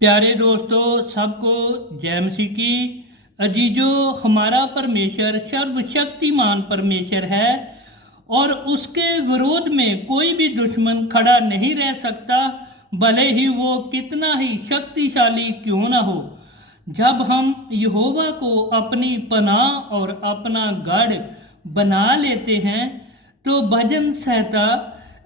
प्यारे दोस्तों, सबको जय मसीह की। अजीजो, हमारा परमेश्वर सर्वशक्तिमान परमेश्वर है और उसके विरोध में कोई भी दुश्मन खड़ा नहीं रह सकता, भले ही वो कितना ही शक्तिशाली क्यों न हो। जब हम यहोवा को अपनी पनाह और अपना गढ़ बना लेते हैं तो भजन संहिता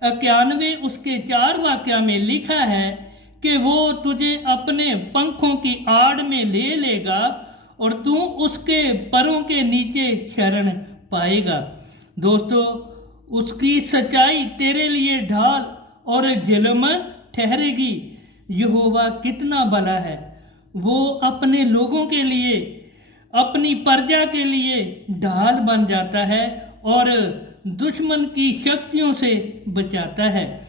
91 उसके 4 वाक्य में लिखा है कि वो तुझे अपने पंखों की आड़ में ले लेगा और तू उसके परों के नीचे शरण पाएगा। दोस्तों, उसकी सच्चाई तेरे लिए ढाल और झिलम ठहरेगी। यहोवा कितना भला है, वो अपने लोगों के लिए, अपनी प्रजा के लिए ढाल बन जाता है और दुश्मन की शक्तियों से बचाता है।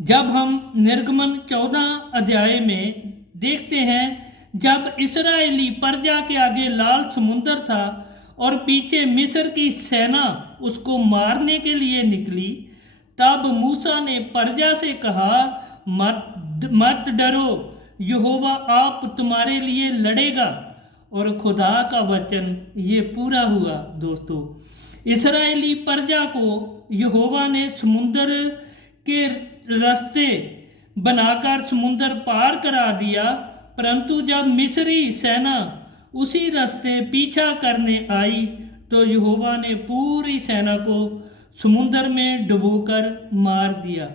जब हम निर्गमन 14 अध्याय में देखते हैं, जब इस्राएली प्रजा के आगे लाल समुंदर था और पीछे मिस्र की सेना उसको मारने के लिए निकली, तब मूसा ने प्रजा से कहा, मत डरो, यहोवा आप तुम्हारे लिए लड़ेगा। और खुदा का वचन ये पूरा हुआ। दोस्तों, इस्राएली प्रजा को यहोवा ने समुंदर के रास्ते बनाकर समुंदर पार करा दिया, परंतु जब मिस्री सेना उसी रास्ते पीछा करने आई तो यहोवा ने पूरी सेना को समुंदर में डुबोकर मार दिया।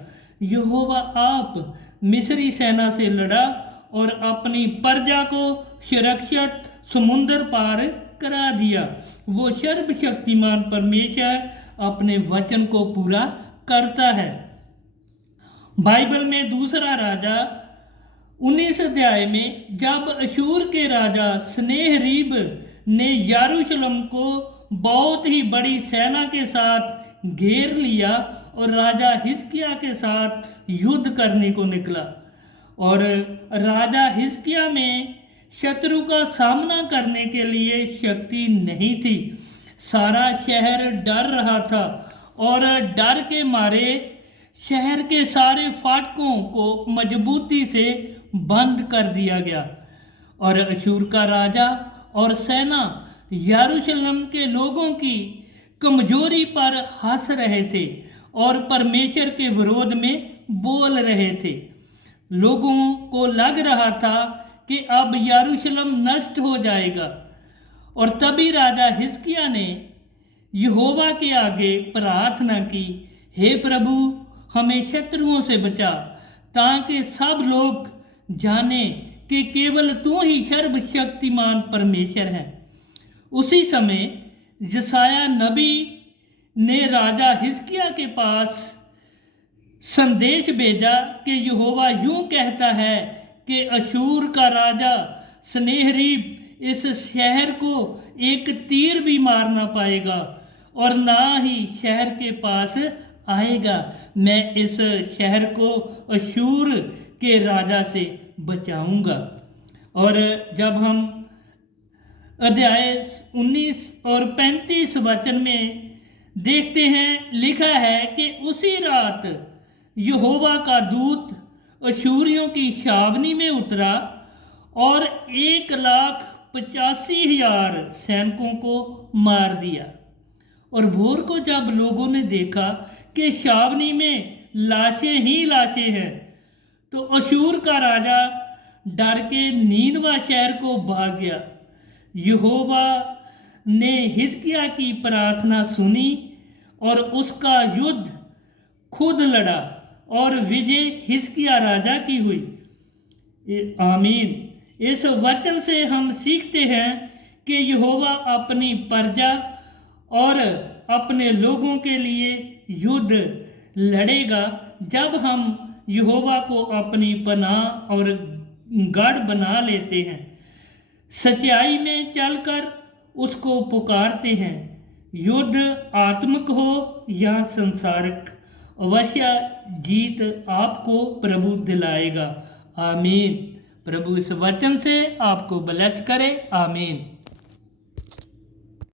यहोवा आप मिस्री सेना से लड़ा और अपनी प्रजा को सुरक्षित समुंदर पार करा दिया। वो सर्वशक्तिमान परमेश्वर अपने वचन को पूरा करता है। बाइबल में दूसरा राजा 19 अध्याय में जब अशूर के राजा सनेहरीब ने यरूशलेम को बहुत ही बड़ी सेना के साथ घेर लिया और राजा हिजकिय्याह के साथ युद्ध करने को निकला, और राजा हिजकिय्याह में शत्रु का सामना करने के लिए शक्ति नहीं थी। सारा शहर डर रहा था और डर के मारे शहर के सारे फाटकों को मजबूती से बंद कर दिया गया, और अशूर का राजा और सेना यरूशलेम के लोगों की कमजोरी पर हंस रहे थे और परमेश्वर के विरोध में बोल रहे थे। लोगों को लग रहा था कि अब यरूशलेम नष्ट हो जाएगा, और तभी राजा हिजकिय्याह ने यहोवा के आगे प्रार्थना की, हे प्रभु, हमें शत्रुओं से बचा, ताकि सब लोग जाने कि केवल तू ही सर्वशक्तिमान परमेश्वर है। उसी समय यशायाह नबी ने राजा हिजकिय्याह के पास संदेश भेजा कि यहोवा यूं कहता है कि अशूर का राजा सनेहरीब इस शहर को एक तीर भी मार ना पाएगा और ना ही शहर के पास आएगा। मैं इस शहर को अशूर के राजा से बचाऊंगा। और जब हम अध्याय 19 और 35 वचन में देखते हैं, लिखा है कि उसी रात यहोवा का दूत अशूरियों की छावनी में उतरा और 1,85,000 सैनिकों को मार दिया। और भोर को जब लोगों ने देखा कि छावनी में लाशें ही लाशें हैं, तो अशूर का राजा डर के नीनवा शहर को भाग गया। यहोवा ने हिजकिय्याह की प्रार्थना सुनी और उसका युद्ध खुद लड़ा और विजय हिजकिय्याह राजा की हुई। आमीन। इस वचन से हम सीखते हैं कि यहोवा अपनी प्रजा और अपने लोगों के लिए युद्ध लड़ेगा जब हम यहोवा को अपनी पनाह और गढ़ बना लेते हैं, सच्चाई में चलकर उसको पुकारते हैं। युद्ध आत्मिक हो या संसारिक, अवश्य जीत आपको प्रभु दिलाएगा। आमीन। प्रभु इस वचन से आपको ब्लेस करे। आमीन।